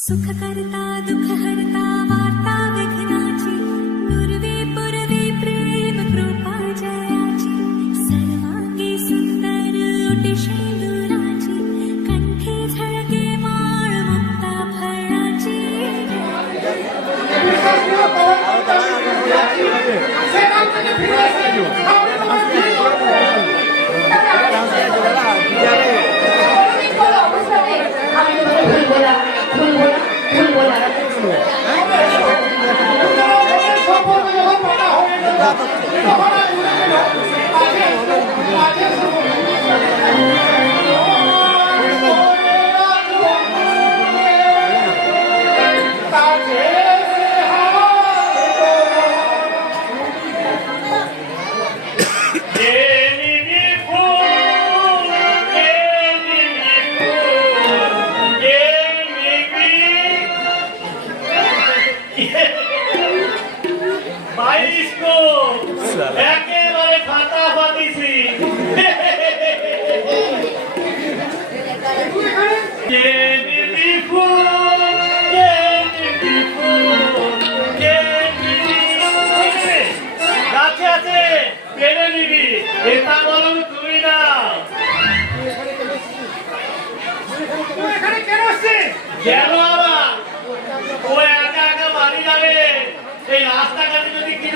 सुख करता दुख हरता वार्ता विघ्नाची दुर्वे पुरवे प्रेम कृपा जयाची सर्वांगी सुंदर ओटी शेंदुराची कंठी झळके माळ मुक्ता फळाची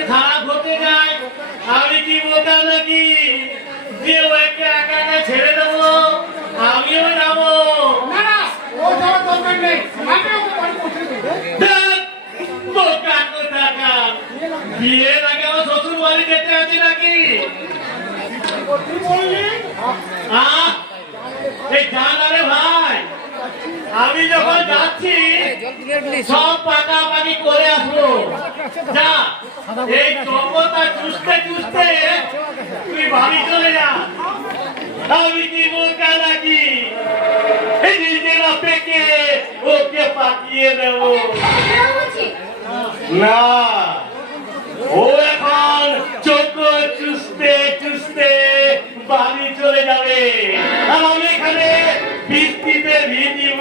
খারাপ হতে যায় আমি কি বোকা নাকি যে ওকে একা একা ছেড়ে দেবো আমিও যাবো না না ও যাওয়ার দরকার নেই আমি ওকে বাড়ি পৌঁছে দেব বোকা কোথাকা বিয়ের আগে আমার শ্বশুর বাড়ি যেতে আছে নাকি কি বললি এই জান আরে ভাই আমি যখন যাচ্ছি সব পাকাপাকি করে আসবো যা এই চম্পটা চুষতে চুষতে তুই বাড়ি চলে যা আমি কি বোকা নাকি নিজের পেকে ওকে পাঠিয়ে দেব না ও এখন চোখ চুষতে চুষতে বাড়ি চলে যাবে আর আমি এখানে বৃষ্টিতে ভিজিব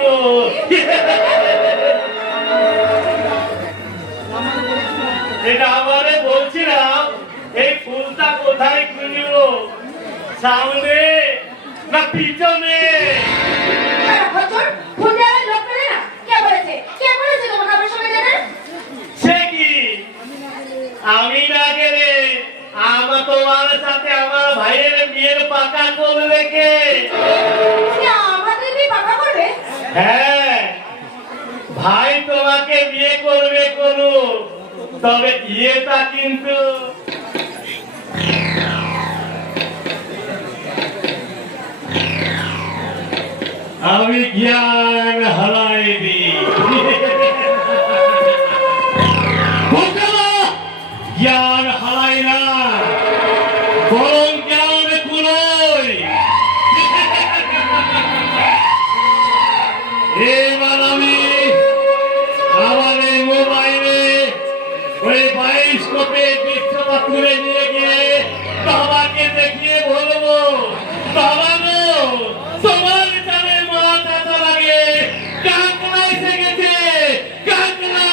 এটা আমারে বলছিলাম এই ফুলটা কোথায় কিনব সামনে না পিছনে সে কি আমি না গেলে আমার তোমার সাথে আমার ভাইয়ের বিয়ের পাকা করবে কে হ্যাঁ ভাই তোমাকে বিয়ে করবে করুক তবে বিয়েটা কিন্তু আমি জ্ঞান হারাই দিই জ্ঞান হারাই না বরং জ্ঞান কুলোই এবার আমি আমার এই মোবাইলে ওই বায়োস্কোপে দৃশ্যটা তুলে নিয়ে গিয়ে বাবাকে দেখিয়ে বলবো বাবা গো তোমার জানে মাথাটা লাগে কাকড়া এসে গেছে কাকড়া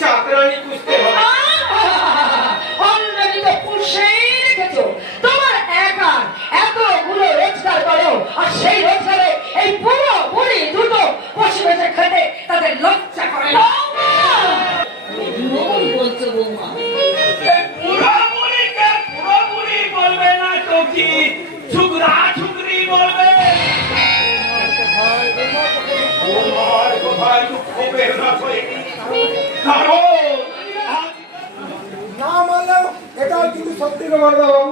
চাকরানি খুঁজতে হবে তোমার একা এতগুলো রোজগার করো আর সেই রোজগারে এই পুরো বুড়ি দুটো বসে বসে খেতে তাদের লজ্জা করে না বলছো বৌমা পুরো বুড়ি বলবে না তো কি ছুকরা ছুকরি বলবে না মানলেও এটাও কিন্তু সত্যি ব্যাপার বাবু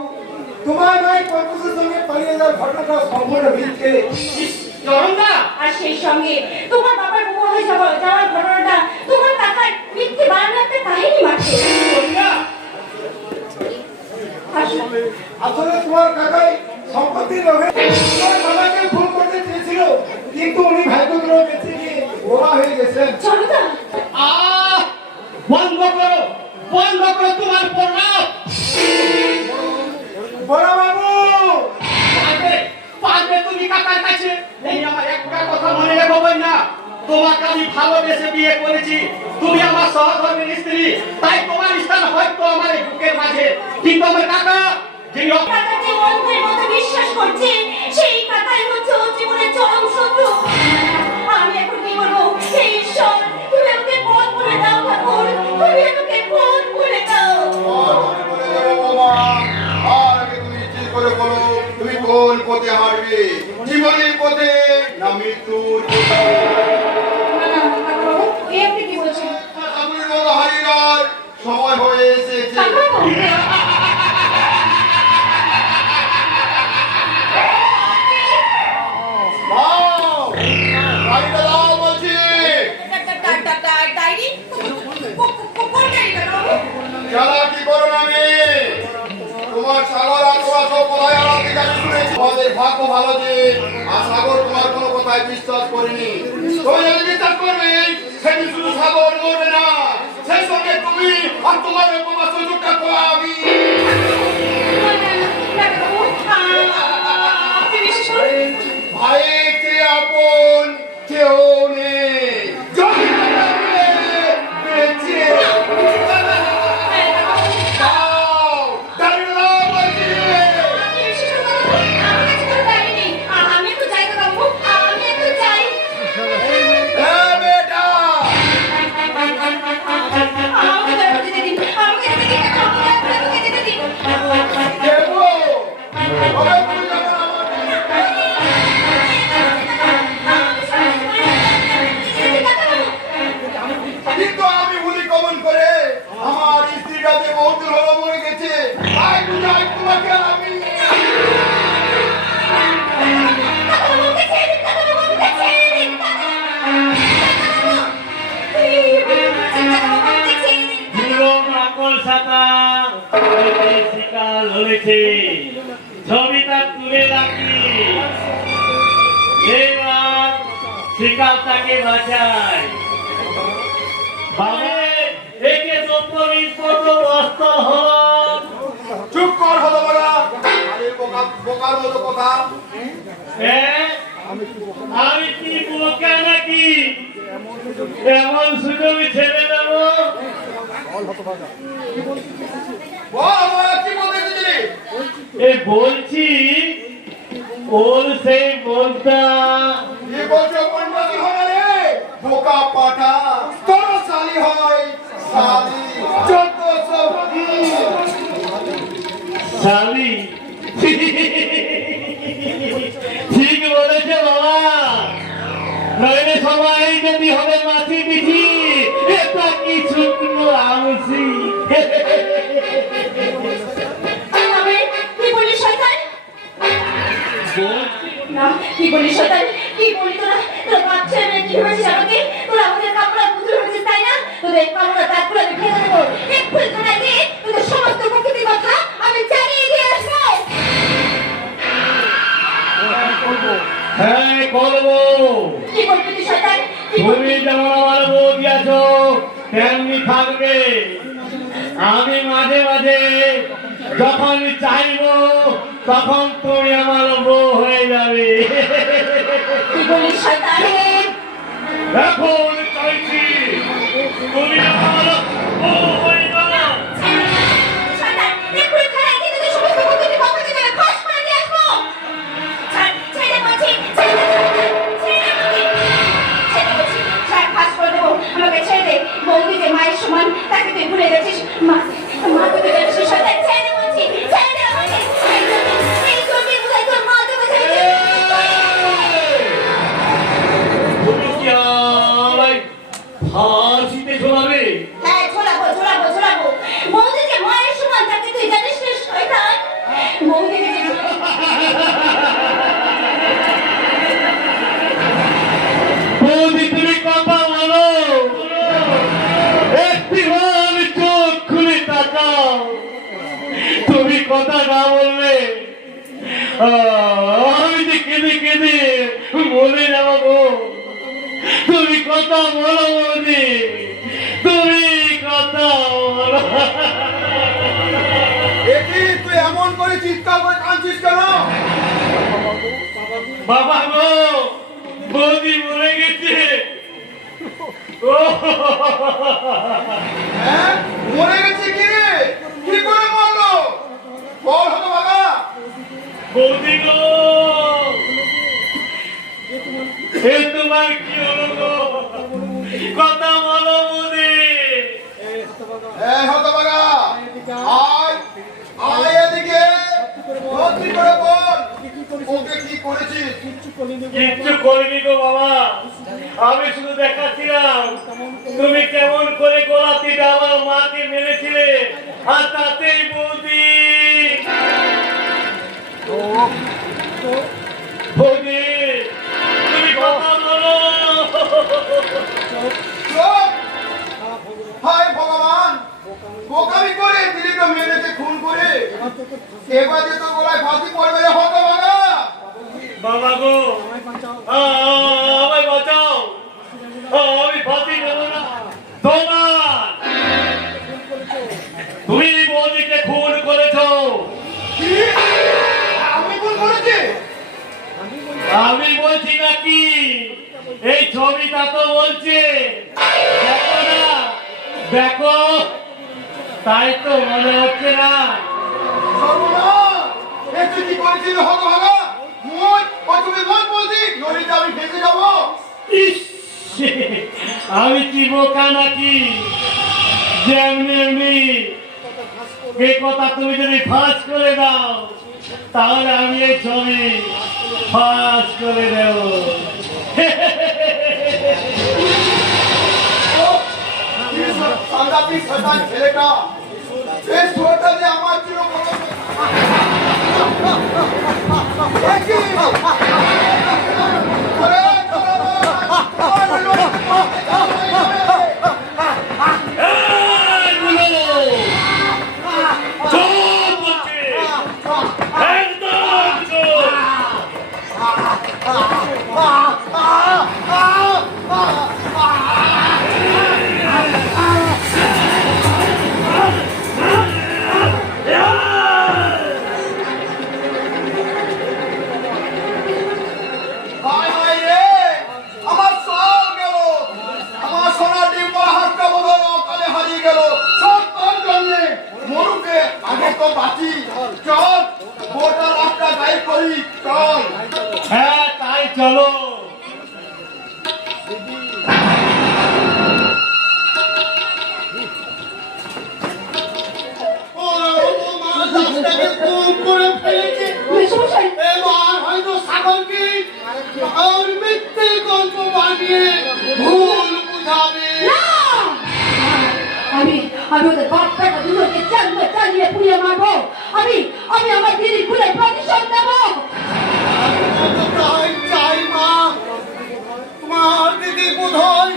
তোমার ভাই পরপুষের সঙ্গে পালিয়ে যাওয়ার ঘটনাটা সম্পূর্ণ মিথ্যে আর সেই সঙ্গে তোমার বাবার বউ হয়ে যাওয়ার ঘটনাটা তোমার কাকার মিথ্যে বানানো একটা কাহিনী মাত্র আসলে তোমার কাকাই সম্পত্তির লোভে তোমার বাবাকে খুন করতে চেয়েছিল কিন্তু উনি ভাগ্যক্রমে বেঁচে গিয়ে বোমা হয়ে গেছেন বন্ধ করো বন্ধ করো তোমার প্রলাপ। বড় বাবু পারবে পারবে তুমি কাকার কাছে। এই আমার একটা কথা মনে রেখো না, তোমাকে আমি ভালোবেসে বিয়ে করেছি, তুমি আমার সহধর্মের স্ত্রী, তাই তোমার স্থান হয়তো আমার এই বুকের মাঝে, কিন্তু আমার কাকা যিনি কাকাকে অন্ধের মতো বিশ্বাস করছে, সেই কাকাই হচ্ছে ওর জীবনের চরম শত্রু। আমি এখন কি করবো? হে ঈশ্বর, তুমি আমাকে পথ বলে দাও ঠাকুর, তুমি আমাকে পথ বলে দাও। বলে দেবো বাবা, আর আগে তুমি ঠিক করে বলো, তুমি কোন পথে হাঁটবে, জীবনের পথে না মৃত্যুর পথে? না না কাকাবাবু, এই আপনি কি বলছেন? সামনের মতো হারিয়ে যাওয়ার সময় হয়ে এসেছে। কাকাবাবু, দাও, গাড়িটা দাও বলছি। ডায়েরি? কোন ডায়েরি কাকাবাবু? চালাকি করো না মেয়ে, তোমার সাগর আর তোমার সব কথায় আমার দিকে আমি শুনেছি। তোমাদের ভাগ্য ভালো যে আর সাগর তোমার কোনো কথায় বিশ্বাস করেনি। তুমি যদি বিশ্বাস করবে সেদিন শুধু সাগর মরবে না, সেই সঙ্গে তুমি আর তোমার উপমা সুযোগটা পাবি। আপনি বিশ্বাস করেন? ভাইয়ের চেয়ে আপন কেউ নেই। যদি থাকবে, বেঁচে দাও, দাঁড়িয়ে দাও বলছি। আপনি বিশ্বাস করেন? আমার কাছে কোনো ডায়েরি নেই। আমি একটু যাই কাকাবাবু, আমি একটু যাই। হ্যাঁ বেটা, আমাকে দয়া করে যেতে দিন, আমাকে যেতে দিন কাকাবাবু, আমাকে যেতে দিন। দেবো। তবে তুমি যাবে না আমাকে। কিন্তু আমি ভুলি কমন করে আমার স্ত্রীটা যে বহুত হলো মরে গেছে, তাই বুঝাই তোমাকে আমি। জীবন আকল সাতা হইতে শিকার হয়েছে, ছবিটা তুলে রাখি, এবার শিকারটাকে বাঁচাই। বাবা একে দ্রব্যবিদ কত অস্ত হল। চুপ কর হলো বলা, আরে বোকার মতো কথা। আমি কি বোকা নাকি এমন সুযোগ ছেড়ে দেব? বল আমার কি বলতে দিলি? এ বলছি ওর সেই বলতা কি বলছো পন্ডাতি হয় রে? বোকা পাঠা, তোর শালি হয় শালি, যত সব শালি। ঠিক বলেছে বাবা, নইলে সবাই যদি হবে মাছি পিছি, এটা কি শুকনো আমসি। কি বলিস শয়তান? না, কি বলিস শয়তান? কি বলি তোরা? তোরা ভাবছিস আমি কি হয়েছিস আমাকে? তোরা আমাদের কাপড়া পুতুল হয়েছিস তাই না? তোদের কাপড়া তারপরে আমি ফেলে দেবো। এক ফুল থানায় গিয়ে তোদের সমস্ত প্রকৃতির কথা আমি জানিয়ে দিয়ে আসবো। হ্যাঁ করবো। কি বলবি তুই শয়তান? কি তুমি বলবি? যেমন আমার বউ দিয়েছো তেমনি থাকবে। আমি মাঝে মাঝে যখন চাইবো তখন তুমি আমার বউ হয়ে যাবে। কি বলিস শয়তান? এখন চাইছি তুমি আমার বউ হয়ে যাবে। শয়তান, এক ফুল থানায় গিয়ে তোদের সমস্ত প্রকৃতির কথা আমি ফাঁস করে দিয়ে আসবো। ছেড়ে বলছি, ছেড়ে দে, ছেড়ে আমাকে। ছেড়ে বলছি, ফাঁস করে দেবো, আমাকে ছেড়ে দে। বৌদি যে মায়ের সমান, তাকে তুই ভুলে গেছিস। মা তোকে দেখছিস শয়তান, ছেড়ে দে বলছি, ছেড়ে দে আমাকে। এই জন্যে বোধহয় তোর মা তোকে ছেড়ে দে। তুমি কি আমায় ফাঁসিতে ঝোলাবে? হ্যাঁ, ঝোলাবো, ঝোলাবো, ঝোলাবো। বৌদি যে মায়ের সমান, তাকে তুই জানিস না শয়তান? বৌদিকে যে বৌদি তুমি কথা বলো, একটি বার চোখ খুলে তাকাও। তুমি কথা না বললে আমি যে কেঁদে কেঁদে মরে যাবো। তুমি কথা বলো বৌদি, তুমি কথা বলো। একি তুই এমন করে চিৎকার করে কাঁদছিস কেন? বাবা গো, বৌদি মরে গেছে। ও হ্যাঁ, মরে গেছে কি রে? কি করে মরলো? বল হতো বাবা। বৌদি গো, এ তোমার কি হলো গো? কথা বলো বৌদি। এই হতো বাবা, আয় আয় এদিকে, ভর্তি করে বল ওকে কি করেছিস? কিচ্ছু করিনি গো বাবা, আমি শুধু দেখাচ্ছিলাম তুমি কেমন করে গোলাপিটা আমার মাকে মেরেছিলে, আর তাতেই বৌদি বৌদি তুমি কথা বলো। চুপ! হায় ভগবান, বোকামি করে দিলীপ মেয়েকে খুন করে এবার যে তো গলায় ফাঁসি পড়বে রে হতো বাবা। বাবা গো, আমায় বাঁচাও, আমি ফাঁসি দেবো না। তোমার তুমি বৌদিকে খুন করেছো। কি? আমি খুন করেছি? আমি বলছি নাকি, এই ছবিটা তো বলছে। দেখো না, দেখো, তাই তো মনে হচ্ছে না। সর্বনাশ! এ তুই কি করেছিস হতো বাবা? মই ও তুমি মন বলছি নদীতে আমি ভেসে যাবো। ইস, আমি কি বোকা নাকি? যেমনি এমনি এই কথা তুমি যদি ফাঁস করে দাও, তাহলে আমি এই ছবি ফাঁস করে দেব। সাংঘাতিক শয়তান ছেলেটা, এই ছোটটা যে আমার ছিল বড়। দেখি! আরে, এই গুলো! চোর বলছি! একদম চোর! হায় হায় রে! আমার সব গেল, আমার সোনার ডিম্বা হাতটা বোধহয় অকালে হারিয়ে গেল। সব তোর জন্যে। মরুকে আগে তো বাঁচি। চল গোটা রাস্তা গাইড করি, চল। হ্যাঁ, তাই চলো। মেসমশাই, এবার হয়তো ছাগলকে আর মিথ্যে গল্প বানিয়ে ভুল বুঝাবে। না! আমি ওদের বাচ্চাটা দুজনকে চালিয়ে পুড়িয়ে মারবো। আমি আমার দিদি খুলে প্রতিশোধ দেবো। তাই চাই মা, তোমার দিদি বোধহয়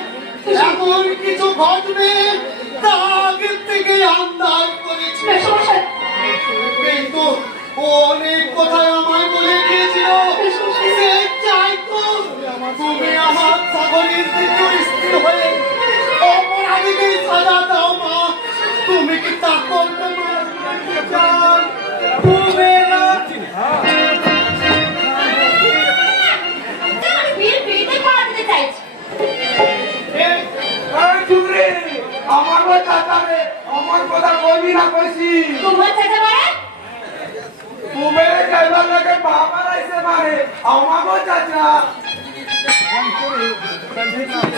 এমন কিছু ঘটবে তা আগের থেকে আন্দাজ করেছে। মেসমশাই, কিন্তু ও অনেক কথাই আমায় বলে দিয়েছিল। সে চাইতো তুমি আমার ছাগলের দ্বিতীয় স্ত্রী হয়ে অপরাধীকে সাজা দাও মা। তুমি কি তা করতে চাও? তুমি না আমি বিড়বিড়িতে পা দিতে চাইছি। আমার চাচা রে, আমার কথা বলবি না কইছি। তোমার চাচা মানে? তুমি যাইবার লাগে বাবার আইছে মানে আমাগো চাচা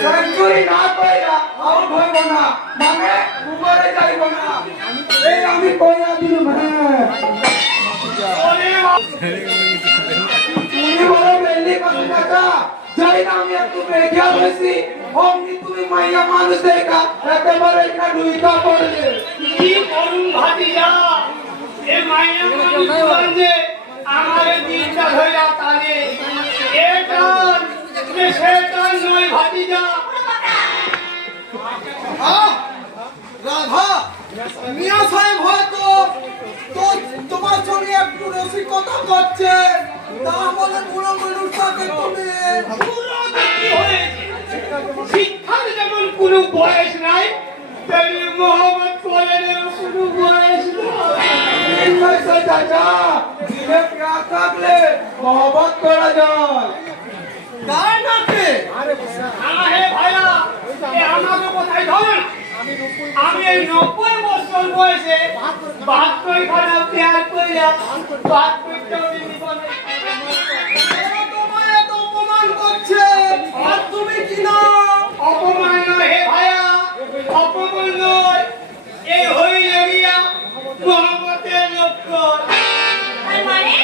সেঞ্চুরি না কইরা আউট হইব না, মানে উপরে যাইব না। এই আমি কইয়া দিলাম। হ্যাঁ, তুমি বলো বেলি কথা চাচা, যাই না আমি একটু বেঠিয়া হয়েছি, অমনি তুমি মাইয়া মানুষ দেখা একেবারে একটা ডুইকা পড়লে। কি করুন ভাতিজা, এ মাইয়া মানুষ বলছে আমার দিনটা ধইরা তালে এটার যে সেটার নয় ভাতিজা। রাধা মিয়া সাহেব হয়তো তো তোমার সঙ্গে একটু রসিকতা করছে, তা বলে বুড়ো মানুষ থাকে তুমি। পুরো কি হয়েছে? শিক্ষার যেমন কোনো বয়স নাই, তেরি মোহাম্মদ কোলের শুরু করেছিল। ঠিক আছে চাচা, দিলে প্যার থাকলে মহব্বত করা যায়। তাই নাকি? আরে ভাইয়া, এ আমাকে কোথায় ধরে? আমি এই 90 বছর বয়সে 72 খানা প্যার কইলাম, 72টাও জীবনে এরা তোমায় এত অপমান করছে, আর তুমি কি না? অপমান নয় হে ভাইয়া, অপমান নয়, এই হইল গিয়া মোহাম্মদের লক্ষণ। তার মানে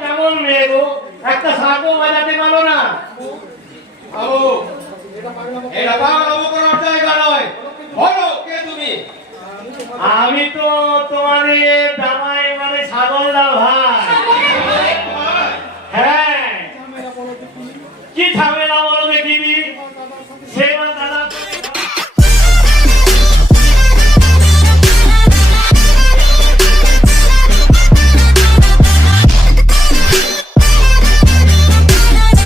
কেমন মেয়ে গো, একটা শাকও বাজাতে পারো না। বাবু, এটা বাংলা করার জায়গা নয়। বলো কে তুমি? আমি তো তোমাদের জামাই মানে ছাগলদার ভাই।